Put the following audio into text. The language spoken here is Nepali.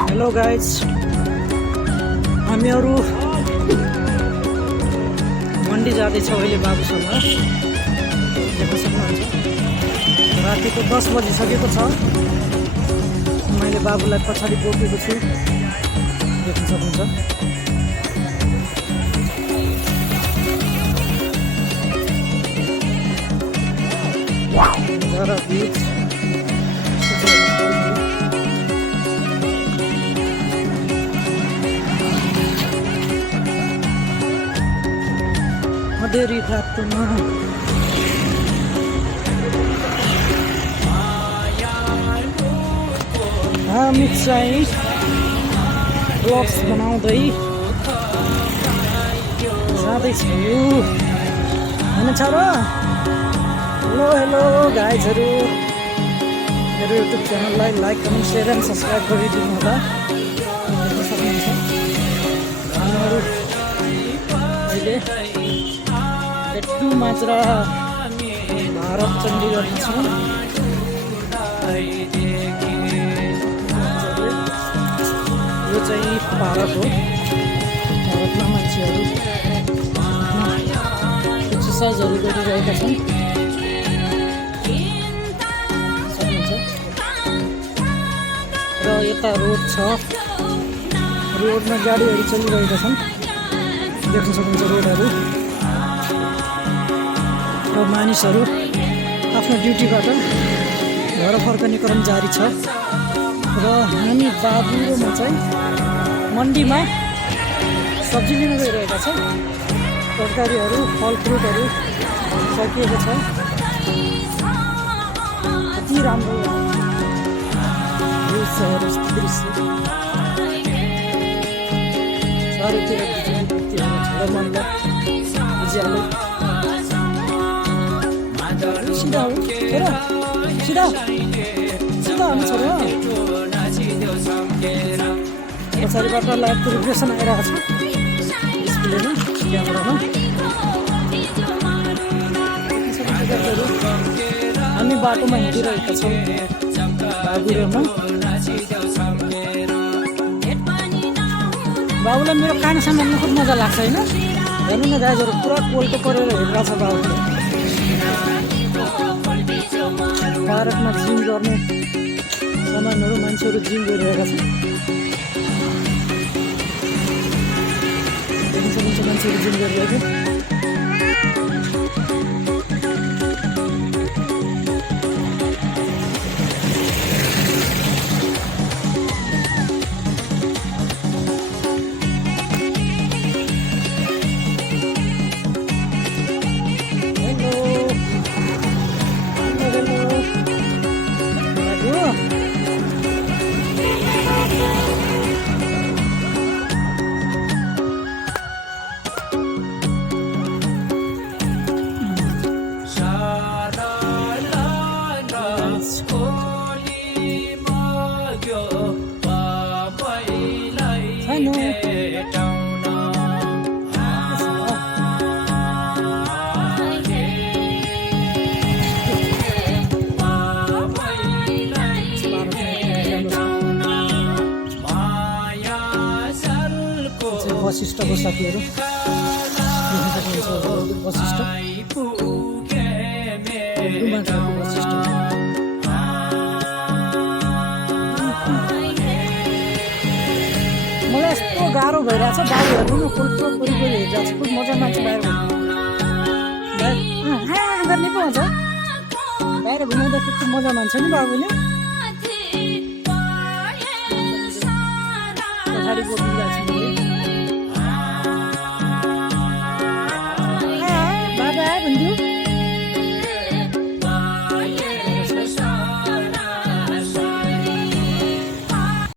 हेलो गाइज, हामीहरू मन्डी जाँदैछौँ अहिले बाबुसँग। देख्न सक्नुहुन्छ रातिको 10 बजिसकेको छ। मैले बाबुलाई पछाडि बोकेको छु, देख्न सक्नुहुन्छ। जरा बीच अँधेरी रातमा हामी चाहिँ ब्लग्स बनाउँदै जाँदैछु होइन छ र। हेलो हेलो गाइजहरू, मेरो युट्युब च्यानललाई like comment share and subscribe गरिदिनु होला। हेर्न सक्नुहुन्छ हामीहरू अहिले पेट्टु मात्रा भारत चण्डीगढमा छौँ। यो चाहिँ भारत हो। भारतमा मान्छेहरू एक्सर्साइजहरू गरिरहेका छन्। र यता रोड छ, रोडमा गाडीहरू चलिरहेका छन्, देख्न सक्नुहुन्छ रोडहरू। र मानिसहरू आफ्नो ड्युटीबाट घर फर्कने क्रम जारी छ। र हामी बाबु र म चाहिँ मन्डीमा सब्जी लिन गइरहेका छौँ। तरकारीहरू फलफ्रुटहरू सकिएको छ। कति राम्रो दृश्य चारैतिर बिजुली मनलाई बुझिहाल्यो। सिधा हो छोरा, सिधा सिधा हामी छोरा। पछाडिबाट लाइभको रिफ्लेक्सन आइरहेको छ डिस्प्लेमा, क्यामेरामा। हामी बाटोमा हिँडिरहेका छौँ बाबु र म। बाबुलाई मेरो कान सामान्य खुब मजा लाग्छ होइन। हेर्नु न गाइजहरू, पुरा कोल्टो परेर हिँडिरहेको छ बाबुले। पार्कमा जिम गर्ने सामानहरू मान्छेहरू जिम गरिरहेका छन्। मान्छेहरू जिम गरिरहेको। वशिष्ठको साथीहरू वशिष्ठ वशिष्ठ। मलाई यस्तो गाह्रो भइरहेछ बाहिर हेर्नु न, कोल्टो कोही हेरिरहेको छ। खुब मजा मान्छ बाहिर गर्ने पो हुन्छ। बाहिर घुमाउँदाखेरि चाहिँ मजा मान्छ नि बाबुले। पछाडि बोकिरहेको छु बाबा भन्छु।